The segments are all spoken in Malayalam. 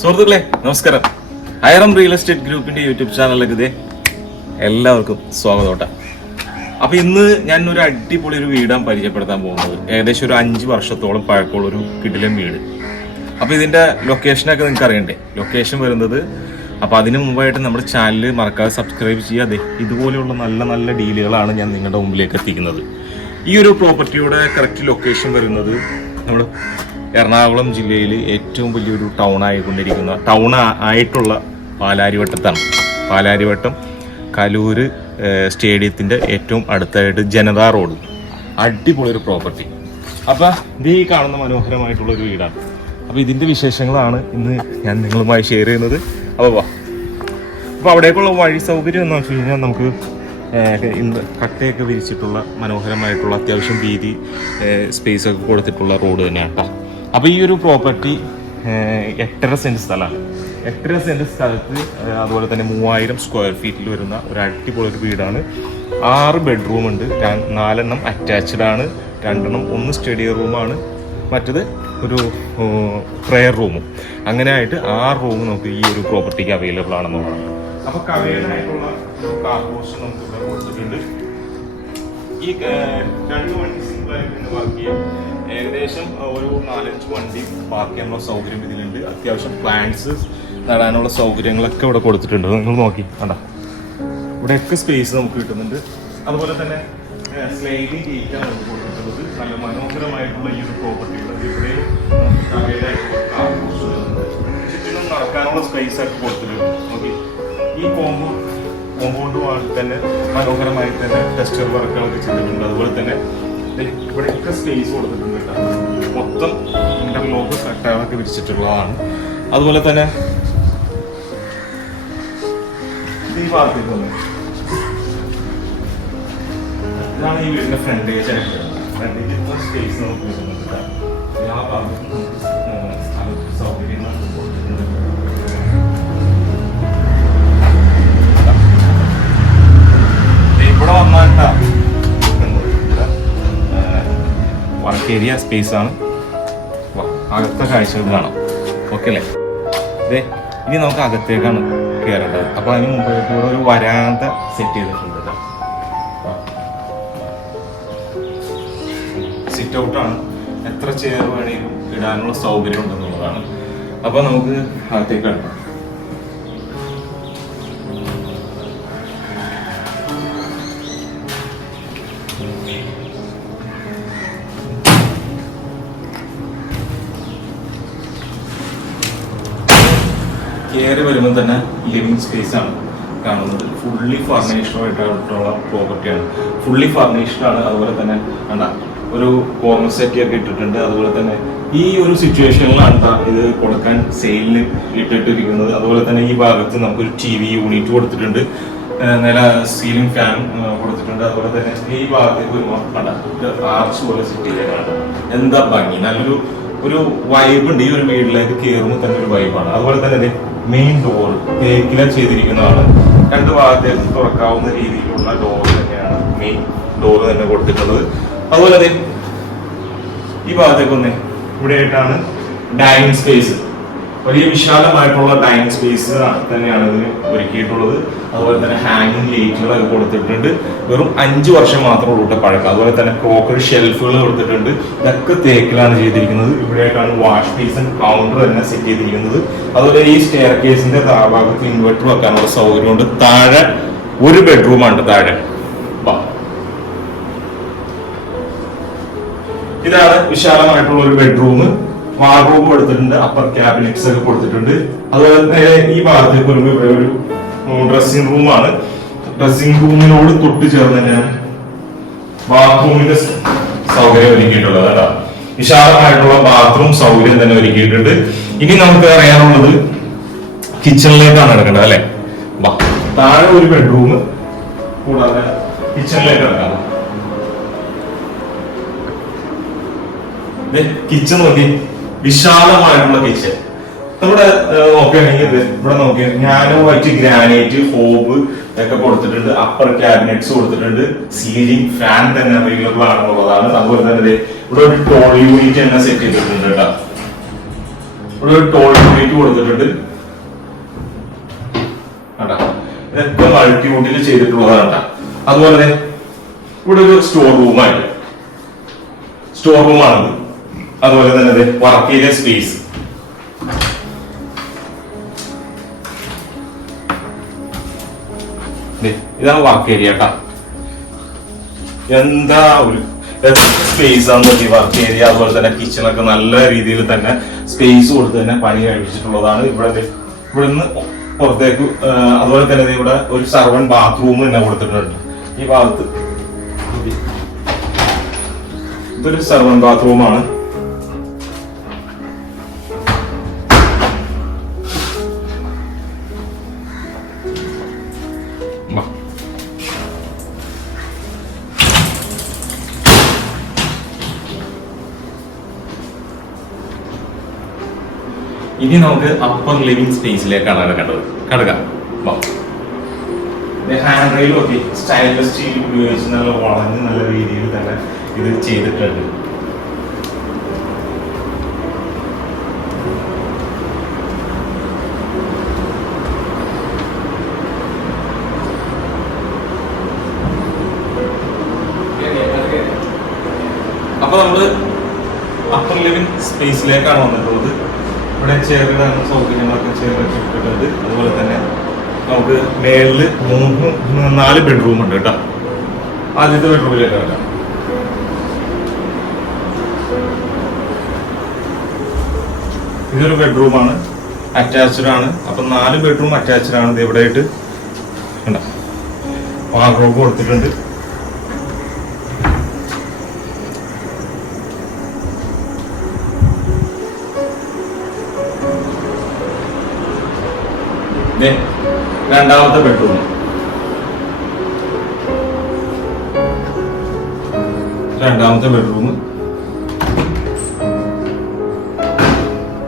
സുഹൃത്തുക്കളെ നമസ്കാരം. ഹയറം റിയൽ എസ്റ്റേറ്റ് ഗ്രൂപ്പിന്റെ യൂട്യൂബ് ചാനലിലേക്ക് ഇതേ എല്ലാവർക്കും സ്വാഗതം. അപ്പൊ ഇന്ന് ഞാൻ ഒരു അടിപൊളി ഒരു വീടാണ് പരിചയപ്പെടുത്താൻ പോകുന്നത്. ഏകദേശം ഒരു അഞ്ച് വർഷത്തോളം പഴക്കമുള്ള ഒരു കിടിലൻ വീട്. അപ്പൊ ഇതിന്റെ ലൊക്കേഷനൊക്കെ നിങ്ങൾക്ക് അറിയണ്ടേ? ലൊക്കേഷൻ വരുന്നത് അപ്പൊ അതിനു മുമ്പായിട്ട് നമ്മുടെ ചാനൽ മറക്കാതെ സബ്സ്ക്രൈബ് ചെയ്യാതെ ഇതുപോലെയുള്ള നല്ല നല്ല ഡീലുകളാണ് ഞാൻ നിങ്ങളുടെ മുമ്പിലേക്ക് എത്തിക്കുന്നത്. ഈ ഒരു പ്രോപ്പർട്ടിയുടെ കറക്റ്റ് ലൊക്കേഷൻ വരുന്നത് നമ്മുടെ എറണാകുളം ജില്ലയിൽ ഏറ്റവും വലിയൊരു ടൗൺ ആയിക്കൊണ്ടിരിക്കുന്ന ടൗൺ ആയിട്ടുള്ള പാലാരിവട്ടത്താണ്. പാലാരിവട്ടം കലൂർ സ്റ്റേഡിയത്തിന്റെ ഏറ്റവും അടുത്തായിട്ട് ജനതാ റോഡ്. അടിപൊളി ഒരു പ്രോപ്പർട്ടി അപ്പോൾ ഇത് ഈ കാണുന്ന മനോഹരമായിട്ടുള്ള ഒരു വീടാണ്. അപ്പോൾ ഇതിന്റെ വിശേഷങ്ങളാണ് ഇന്ന് ഞാൻ നിങ്ങളുമായി ഷെയർ ചെയ്യുന്നത്. അപ്പോൾ വാ. അപ്പോൾ അവിടേക്കുള്ള വഴി സൗകര്യം എന്ന് വെച്ച് കഴിഞ്ഞാൽ നമുക്ക് ഇന്ന് കട്ടയൊക്കെ വിരിച്ചിട്ടുള്ള മനോഹരമായിട്ടുള്ള അത്യാവശ്യം വീതി സ്പേസ് ഒക്കെ കൊടുത്തിട്ടുള്ള റോഡ് തന്നെയാണ് കേട്ടോ അപ്പോൾ ഈ ഒരു പ്രോപ്പർട്ടി എട്ടര സെന്റ് സ്ഥലമാണ്. എട്ടര സെന്റ് സ്ഥലത്ത് അതുപോലെ തന്നെ മൂവായിരം സ്ക്വയർ ഫീറ്റിൽ വരുന്ന ഒരു അടിപൊളി ഒരു വീടാണ്. ആറ് ബെഡ്റൂം ഉണ്ട്. നാലെണ്ണം അറ്റാച്ച്ഡ് ആണ്. രണ്ടെണ്ണം ഒന്ന് സ്റ്റഡി റൂമാണ് മറ്റത് ഒരു പ്രെയർ റൂമും അങ്ങനെ ആയിട്ട് ആറ് റൂം നമുക്ക് ഈ ഒരു പ്രോപ്പർട്ടിക്ക് അവൈലബിൾ ആണെന്നുള്ളതാണ് അപ്പൊ കവേഡായിട്ടുള്ള കാർ പോസ്റ്റ് നമുക്ക് ഇവിടെ കൊടുത്തിട്ടുണ്ട്. ഈ രണ്ട് വണ്ടി തന്നെ വർക്ക് ചെയ്യാം. ഏകദേശം ഒരു നാലഞ്ച് വണ്ടി പാർക്ക് ചെയ്യാനുള്ള സൗകര്യം ഇതിലുണ്ട്. അത്യാവശ്യം പ്ലാന്റ്സ് നടാനുള്ള സൗകര്യങ്ങളൊക്കെ ഇവിടെ കൊടുത്തിട്ടുണ്ട്. നിങ്ങൾ നോക്കി കണ്ട? ഇവിടെയൊക്കെ സ്പേസ് നമുക്ക് കിട്ടുന്നുണ്ട്. അതുപോലെ തന്നെ സ്ലൈഡിംഗ് ഗേറ്റാണ് നമുക്ക് കൊടുത്തിട്ടുള്ളത്. നല്ല മനോഹരമായിട്ടുള്ള ഈ ഒരു പ്രോപ്പർട്ടികൾ ഇവിടെ ചുറ്റിനും നടക്കാനുള്ള സ്പേസ് ഒക്കെ കൊടുത്തിട്ടുണ്ട്. ഈ കോമ്പോ കോമ്പൗണ്ട് വാളിൽ തന്നെ മനോഹരമായി തന്നെ ടെസ്റ്റർ വർക്കുകളൊക്കെ ചെയ്തിട്ടുണ്ട്. അതുപോലെ തന്നെ ഇവിടെയൊക്കെ സ്പേസ് കൊടുത്തിട്ടുണ്ട് കേട്ടോ. മൊത്തം ഇന്റർലോക്ക് കട്ടകളൊക്കെ വിരിച്ചിട്ടുള്ളതാണ്. അതുപോലെ തന്നെ ഈ ഭാഗത്തേക്ക് വന്നു. ഇതാണ് ഈ വീടിന്റെ ഫ്രണ്ടേജ് ആയിട്ട് ഫ്രണ്ടേജ് ഇത്ര സ്പേസ് നമുക്ക് കിട്ടുന്നുണ്ട് കേട്ടോ. എല്ലാ ഭാഗത്തും നമുക്ക് സൗകര്യങ്ങളൊക്കെ വർക്ക് ഏരിയ സ്പേസ് ആണ്. വാ, അകത്തെ കാഴ്ചകൾ കാണാം. ഓക്കെ അല്ലേ? ദേ ഇനി നമുക്ക് അകത്തേക്കാണ് കയറേണ്ടത് അപ്പൊ അതിന് മുമ്പായിട്ട് ഇവിടെ ഒരു വരാന്ത സെറ്റ് ചെയ്തിട്ടുണ്ട് സിറ്റ് ഔട്ടാണ് എത്ര ചെയർ വേണേലും ഇടാനുള്ള സൗകര്യം ഉണ്ടെന്നുള്ളതാണ്. അപ്പൊ നമുക്ക് അകത്തേക്ക് കിടക്കാം. കയറി വരുമ്പോൾ തന്നെ ലിവിങ് സ്പേസ് ആണ് കാണുന്നത്. ഫുള്ളി ഫർണിഷ്ഡ് ആയിട്ടുള്ള പ്രോപ്പർട്ടിയാണ് ഫുള്ളി ആണ് അതുപോലെ തന്നെ എന്താ ഒരു കോർണർ സെറ്റ് ഒക്കെ ഇട്ടിട്ടുണ്ട്. അതുപോലെ തന്നെ ഈ ഒരു സിറ്റുവേഷനിലാണ് ഇത് കൊടുക്കാൻ സെയിലിന് ഇട്ടിട്ടിരിക്കുന്നത്. അതുപോലെ തന്നെ ഈ ഭാഗത്ത് നമുക്കൊരു ടി വി യൂണിറ്റ് കൊടുത്തിട്ടുണ്ട്. നില സീലിംഗ് ഫാൻ കൊടുത്തിട്ടുണ്ട്. അതുപോലെ തന്നെ ഈ ഭാഗത്തേക്ക് ഒരു ആർച്ച് പോലെ സെറ്റ് എന്താ ഭംഗി? നല്ലൊരു ഒരു വൈബ് ഉണ്ട് ഈ ഒരു വീട്ടിലേക്ക് കയറുമ്പോൾ തന്നെ ഒരു വൈബാണ് അതുപോലെ തന്നെ മെയിൻ ഡോർ തേക്കില ചെയ്തിരിക്കുന്നതാണ്. രണ്ട് ഭാഗത്തേക്ക് തുറക്കാവുന്ന രീതിയിലുള്ള ഡോർ തന്നെയാണ് മെയിൻ ഡോർ തന്നെ കൊടുത്തിട്ടുള്ളത്. അതുപോലെ തന്നെ ഈ ഭാഗത്തേക്ക് ഒന്ന് ഇവിടെ ആയിട്ടാണ് ഡൈനിങ് സ്പേസ് വലിയ വിശാലമായിട്ടുള്ള ഡൈനിങ് സ്പേസ് തന്നെയാണ് ഇതിന് ഒരുക്കിയിട്ടുള്ളത്. അതുപോലെ തന്നെ ഹാങ്ങിങ് ലൈറ്റുകളൊക്കെ കൊടുത്തിട്ടുണ്ട്. വെറും അഞ്ച് വർഷം മാത്രമേ ഉള്ളൂ പഴക്കം. അതുപോലെ തന്നെ ക്രോക്കറി ഷെൽഫുകൾ കൊടുത്തിട്ടുണ്ട്. ഇതൊക്കെ തേക്കിലാണ് ചെയ്തിരിക്കുന്നത്. ഇവിടെയായിട്ടാണ് വാഷ് ബേസിൻ കൗണ്ടർ തന്നെ സെറ്റ് ചെയ്തിരിക്കുന്നത്. അതുപോലെ ഈ സ്റ്റെയർ കേസിന്റെ താഴ്ഭാഗത്ത് ഇൻവെർട്ടർ വെക്കാനുള്ള സൗകര്യമുണ്ട്. താഴെ ഒരു ബെഡ്റൂമാണ് താഴെ. ഇതാണ് വിശാലമായിട്ടുള്ള ഒരു ബെഡ്റൂം വാർഡ്രോബ് കൊടുത്തിട്ടുണ്ട് അപ്പർ ക്യാബിനറ്റ്സ് ഒക്കെ കൊടുത്തിട്ടുണ്ട്. അതുപോലെ തന്നെ ഈ ഭാഗത്തേക്ക് വരുമ്പോൾ ഇവിടെ ഒരു ഡ്രസ്സിംഗ് റൂമാണ് ഡ്രസ്സിംഗ് റൂമിനോട് തൊട്ട് ചേർന്ന് തന്നെയാണ് ബാത്റൂമിന്റെ സൗകര്യം ഒരുക്കിയിട്ടുള്ളത് കേട്ടോ. വിശാലമായിട്ടുള്ള ബാത്റൂം സൗകര്യം തന്നെ ഒരുക്കിയിട്ടുണ്ട്. ഇനി നമുക്ക് അറിയാനുള്ളത് കിച്ചണിലേക്കാണ് എടുക്കേണ്ടത് അല്ലെ? താഴെ ഒരു ബെഡ്റൂം കൂടാതെ കിച്ചണിലേക്ക് എടുക്കാം കിച്ചൺ നോക്കി. വിശാലമായിട്ടുള്ള കിച്ചൺ നമ്മുടെ നോക്കുകയാണെങ്കിൽ ഇവിടെ നോക്കി ഞാനും വൈറ്റ് ഗ്രാനൈറ്റ് ഹോബ് ഒക്കെ കൊടുത്തിട്ടുണ്ട്. അപ്പർ ക്യാബിനറ്റ്സ് കൊടുത്തിട്ടുണ്ട്. സീലിംഗ് ഫാൻ തന്നെ അവൈലബിൾ ആണെന്നുള്ളതാണ്. അതുപോലെ തന്നെ ഇവിടെ ഒരു ടോൾ യൂണിറ്റ് തന്നെ സെറ്റ് ചെയ്തിട്ടുണ്ട് കേട്ടോ. ഇവിടെ ഒരു ടോൾ യൂണിറ്റ് കൊടുത്തിട്ടുണ്ട്. ഇതൊക്കെ മൾട്ടി വുഡിൽ ചെയ്തിട്ടുള്ളതാണ് കേട്ടോ. അതുപോലെ ഇവിടെ ഒരു സ്റ്റോർ റൂമായിട്ട് സ്റ്റോർ റൂമാണിത് അതുപോലെ തന്നെ വർക്ക് ഏരിയ സ്പേസ് ഇതാണ് വർക്ക് ഏരിയ കേട്ടാ എന്താ ഒരു സ്പേസ് ആണെന്ന് വർക്ക് ഏരിയ അതുപോലെ തന്നെ കിച്ചണൊക്കെ നല്ല രീതിയിൽ തന്നെ സ്പേസ് കൊടുത്ത് തന്നെ പണി കഴിപ്പിച്ചിട്ടുള്ളതാണ്. ഇവിടെ ഇവിടെ നിന്ന് പുറത്തേക്ക് അതുപോലെ തന്നെ ഇവിടെ ഒരു സർവൻ ബാത്റൂം തന്നെ കൊടുത്തിട്ടുണ്ട്. ഈ ഭാഗത്ത്. ഇതൊരു സർവൻ ബാത്റൂമാണ് ഇനി നമുക്ക് അപ്പർ ലിവിംഗ് സ്പേസിലേക്കാണ് കിടക്കേണ്ടത് കിടക്കാം ഹാൻഡ് റെയിൽ ഒക്കെ സ്റ്റൈൻലെസ് സ്റ്റീൽ ഉപയോഗിച്ച് നല്ല വളഞ്ഞ് നല്ല രീതിയിൽ തന്നെ ഇത് ചെയ്തിട്ടുണ്ട്. അപ്പൊ നമ്മൾ അപ്പർ ലിവിംഗ് സ്പേസിലേക്കാണ് വന്നിട്ടുള്ളത്. ഇവിടെ ചെയറിലാണ് സൗകര്യങ്ങളൊക്കെ ചെയറൊക്കെ ഇട്ടിട്ടുണ്ട് അതുപോലെ തന്നെ നമുക്ക് മേളിൽ മൂന്ന് നാല് ബെഡ്റൂം ഉണ്ട് കേട്ടോ. ആദ്യത്തെ ബെഡ്റൂമിലേക്ക് വരാം. ഇതൊരു ബെഡ്റൂമാണ് അറ്റാച്ച്ഡ് ആണ്. അപ്പൊ നാല് ബെഡ്റൂം അറ്റാച്ച്ഡ് ആണ് ഇത് ഇവിടെ ആയിട്ട് വാർഡ്രോബ് കൊടുത്തിട്ടുണ്ട്. രണ്ടാമത്തെ ബെഡ്റൂം. രണ്ടാമത്തെ ബെഡ്റൂം.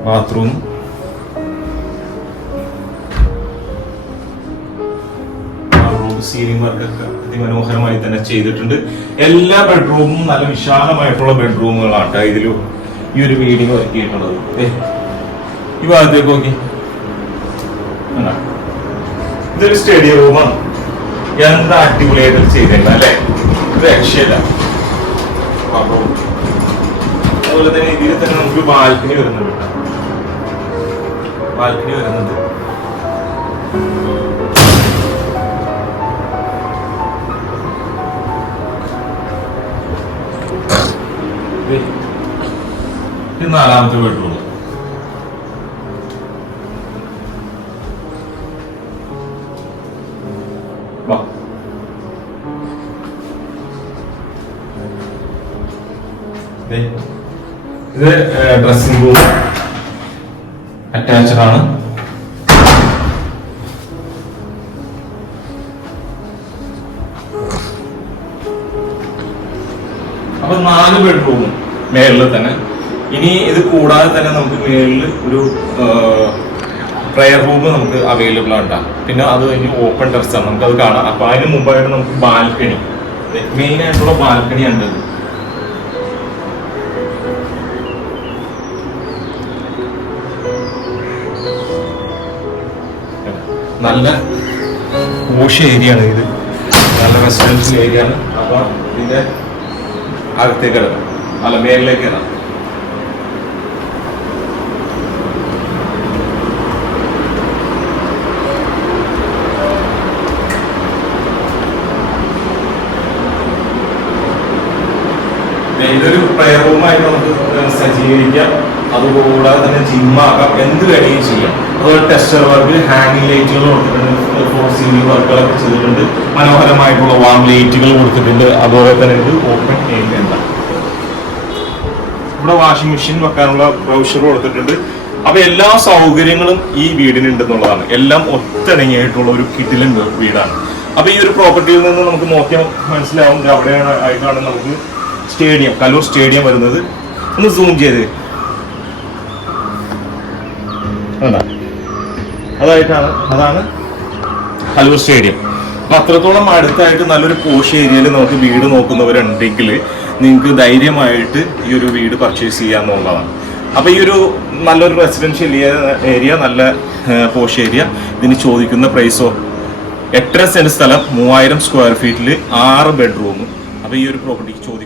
ബാത്റൂം. സീലിംഗ് വർക്കൊക്കെ അതിമനോഹരമായി തന്നെ ചെയ്തിട്ടുണ്ട്. എല്ലാ ബെഡ്റൂമും നല്ല വിശാലമായിട്ടുള്ള ബെഡ്റൂമുകളാണ് ഇതിലും ഈ ഒരു വീടിന് ഒരുക്കിയിട്ടുള്ളത് ഈ ഭാഗത്തേക്ക് നോക്കി? ഇതൊരു സ്റ്റഡി റൂമാണ് എന്താ അടിപൊളിയായിട്ട് ചെയ്തിട്ടുണ്ട് അല്ലേ? ഇത് രക്ഷയില്ല. അതുപോലെ തന്നെ ഇതിൽ തന്നെ നമുക്ക് ബാൽക്കണി വരുന്നുണ്ട് ബാൽക്കണി വരുന്നുണ്ട്. നാലാമത്തെ ബെഡ്റൂം. ഇത് ഡ്രസ്സിംഗ് റൂം അറ്റാച്ച്ഡ് ആണ്. അപ്പൊ നാല് ബെഡ്റൂമും മേളിൽ തന്നെ. ഇനി ഇത് കൂടാതെ തന്നെ നമുക്ക് മേളിൽ ഒരു പ്രെയർ റൂം നമുക്ക് അവൈലബിൾ ആണ് പിന്നെ അത് കഴിഞ്ഞ് ഓപ്പൺ ടെറസ് ആണ്. നമുക്ക് അത് കാണാം. അപ്പൊ അതിന് മുമ്പായിട്ട് നമുക്ക് ബാൽക്കണി മെയിൻ ആയിട്ടുള്ള ബാൽക്കണി ഉണ്ട് നല്ല മോശ ഏരിയ ആണ് ഇത്. നല്ല റെസിഡൻഷ്യൽ ഏരിയ ആണ്. അപ്പൊ ഇതിന്റെ അകത്തേക്ക് ഇറങ്ങാം അല്ല മേലിലേക്ക് ഇടാം ഇതൊരു പ്രയർ റൂമായിട്ട് നമുക്ക് സജ്ജീകരിക്കാം. അതുകൂടാതെ തന്നെ ജിമ്മാക്കാം എന്ത് വേണമെങ്കിലും ചെയ്യാം. ടെസ്റ്റർ വർക്ക് ഹാങ്ങിങ് ലൈറ്റുകൾ കൊടുത്തിട്ടുണ്ട്. ഫോർ സീലിംഗ് വർക്കുകളൊക്കെ ചെയ്തിട്ടുണ്ട്. മനോഹരമായിട്ടുള്ള വാം ലൈറ്റുകൾ കൊടുത്തിട്ടുണ്ട്. അതുപോലെ തന്നെ ഇത് ഓപ്പൺ ഏരിയ ഇവിടെ വാഷിംഗ് മെഷീൻ വെക്കാനുള്ള ബ്രൗഷർ കൊടുത്തിട്ടുണ്ട്. അപ്പൊ എല്ലാ സൗകര്യങ്ങളും ഈ വീടിനുണ്ടെന്നുള്ളതാണ്. എല്ലാം ഒത്തിണങ്ങിയായിട്ടുള്ള ഒരു കിടിലൻ വീടാണ്. അപ്പൊ ഈ ഒരു പ്രോപ്പർട്ടിയിൽ നിന്ന് നമുക്ക് നോക്കിയാൽ മനസ്സിലാവും അവിടെയാണ് ആയിട്ടാണ് നമുക്ക് സ്റ്റേഡിയം കലൂർ സ്റ്റേഡിയം വരുന്നത്. ഒന്ന് സൂം ചെയ്ത്. കണ്ടോ? അതായിട്ടാണ് അതാണ് കല്ലൂർ സ്റ്റേഡിയം. അപ്പൊ അത്രത്തോളം അടുത്തായിട്ട് നല്ലൊരു പോഷ് ഏരിയയിൽ നമുക്ക് വീട് നോക്കുന്നവരുണ്ടെങ്കിൽ നിങ്ങൾക്ക് ധൈര്യമായിട്ട് ഈ ഒരു വീട് പർച്ചേസ് ചെയ്യാന്നുള്ളതാണ് അപ്പൊ ഈ ഒരു നല്ലൊരു റെസിഡൻഷ്യൽ ഏരിയ നല്ല പോഷ് ഏരിയ ഇതിന് ചോദിക്കുന്ന പ്രൈസോ എട്ടര സെന്റ് സ്ഥലം മൂവായിരം സ്ക്വയർ ഫീറ്റിൽ ആറ് ബെഡ്റൂം അപ്പൊ ഈ ഒരു പ്രോപ്പർട്ടിക്ക് ചോദിക്കുന്ന